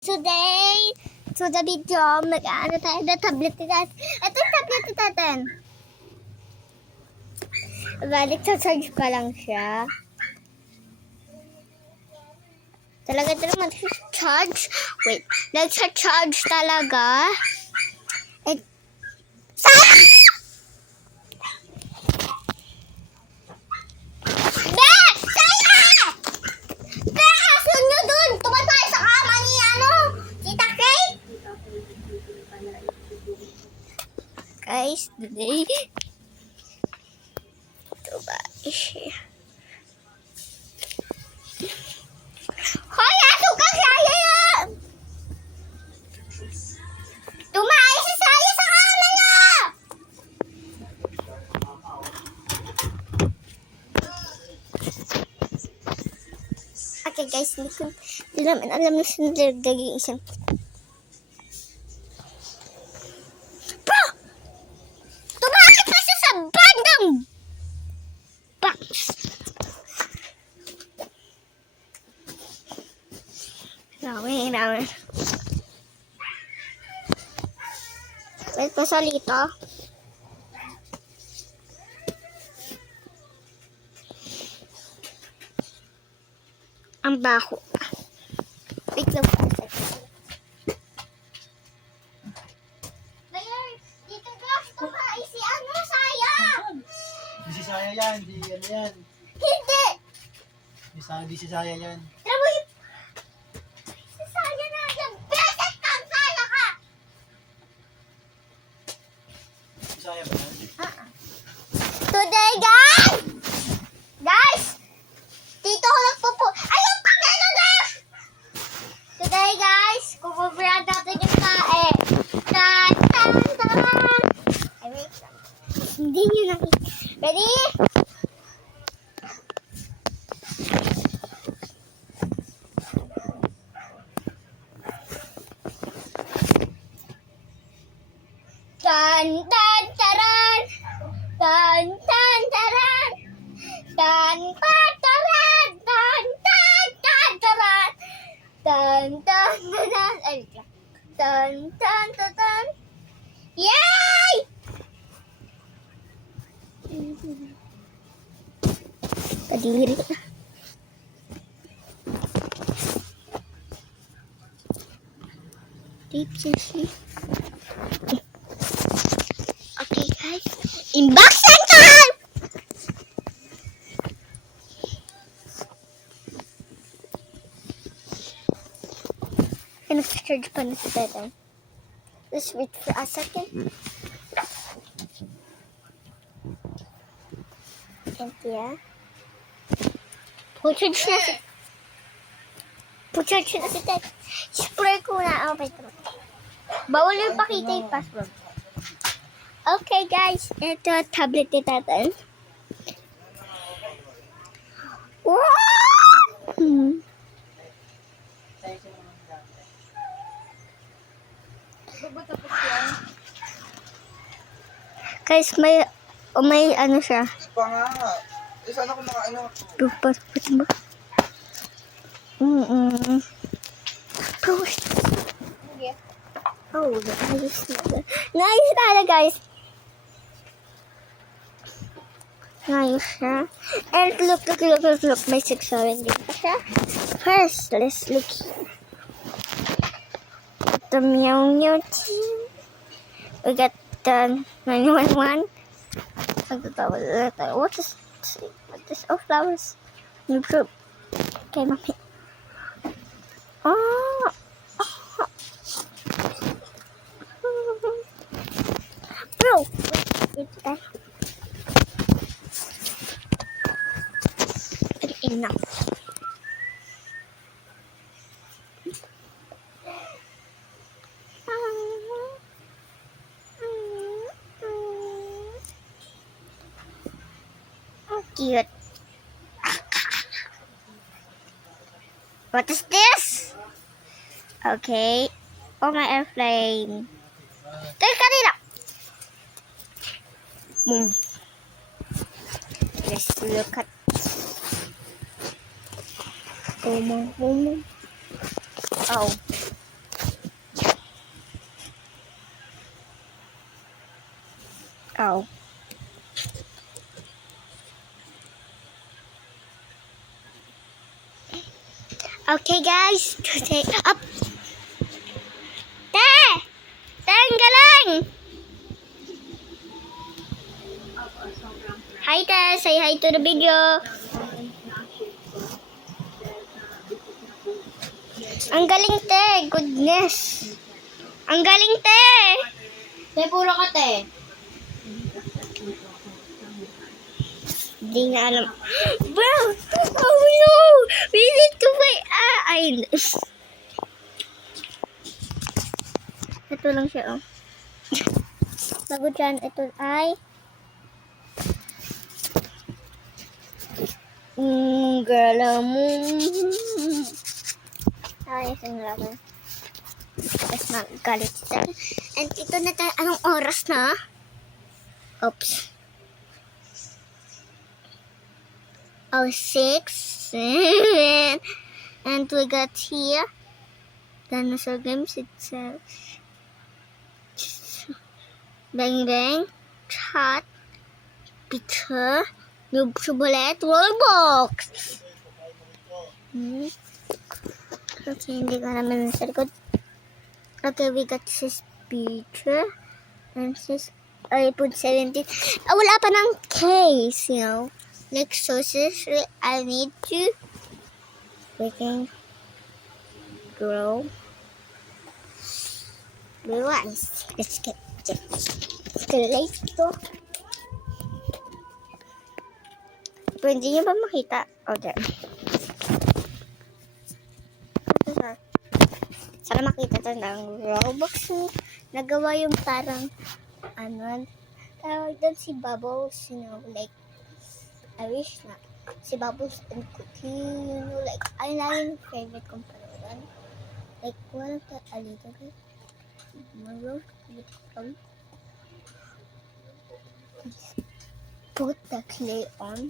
Today, to the video, mag-ano tayo na tablet ni Tat. Ito yung tablet ni Tatan. Balik, charge ko lang siya. Talaga charge. Wait, nag-charge talaga. Eh, sayang! Guys, today ito ba siya? Hoy, aso ka saya yan! Tumahay si saya sa kama niya! Okay guys, hindi naman alam na siya nagaging isang namin. Wait, pasalito. Ang baho. Wait lang pa. Dito class ko ba? Si ano, Saya? Di si Saya yan. Di ano yan. Hindi! Di si Saya yan. Saya ba yan? Today, guys! Dito ko nagpupo. Ayun pa dito, guys! Today, guys, kukubrad natin yung kae. Tan, tan, tan! Ay, wait lang. Hindi nyo nakita. Ready? Tan, tan, taran! Tan, tan, taran! Tan, tan, taran! Tan, tan, tan, taran! Tan, tan, taran! Ay, wait lang. Tan, tan, taran! Yay! Kadiri na. Deep sissy. Okay guys, unboxing time! Ay, nag-charge pa na si Tete. Let's wait for a second. And yeah. Pucharge na si Tete. Spray ko na. Oh, wait. Bawal yung pakita yung password. Okay guys, ito tablet ni Tatan. Wow! Guys, may ano siya. Pa nga. Sana kung makaano. Pupat ba? Post. Oh, nice talaga guys. Nice siya. And look. May 6-7 din pa siya. First, let's look here. The Meow team. We got the 911. What is this? Oh, flowers. New group. Okay, mommy. Oh. Bro. Wait. Enough. Cute. What is this? Okay. Oh, my airplane. There's kanina. Let's look at. Oh. Oh. Okay guys, today up. Te! Te, ang galing! Hi Te, say hi to the video. Ang galing Te, goodness. Ang galing Te. Te, puro ka, te. Hindi na alam. Bro! Oh no! We need to wait. Ito lang siya, oh. Bago dyan, ito ay girl mo. Ay, isang laban. Tapos magalit siya. And ito na tayo. Anong oras na? Oops. Oh, 6. And we got here dinosaur games itself. Bang bang, chat, picture, noob bullet, Roblox. Okay, hindi ka naman nasa likod. Okay, we got this picture. And this iPhone 17. Wala pa ng case, you know. Like sauces, I need to freaking grow blue ones. Let's get ito. Pero hindi nyo ba makita? Oh, there. Sana makita ito ng Roblox. Nagawa yung parang tawag doon si Bubbles, you know, like I wish na si Bubbles and Cookie, you know, like I like favorite kong panood. Like one of the a little bit more put the clay on.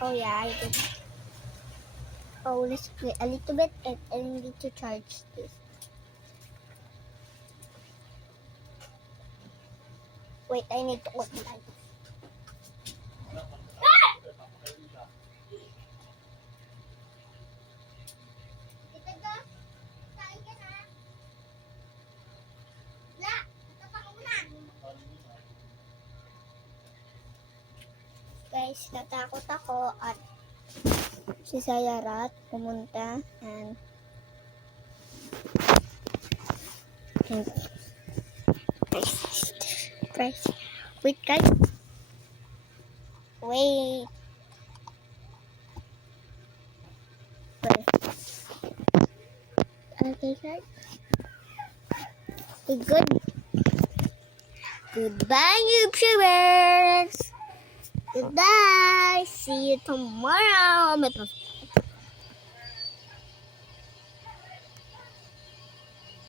Oh yeah, I did. Oh, let's play a little bit and I need to charge this. Wait, I need to off the light. Guys, natakot ako at si Sayarat pumunta and guys, wait guys, wait. Okay guys, goodbye YouTubers. Goodbye. See you tomorrow.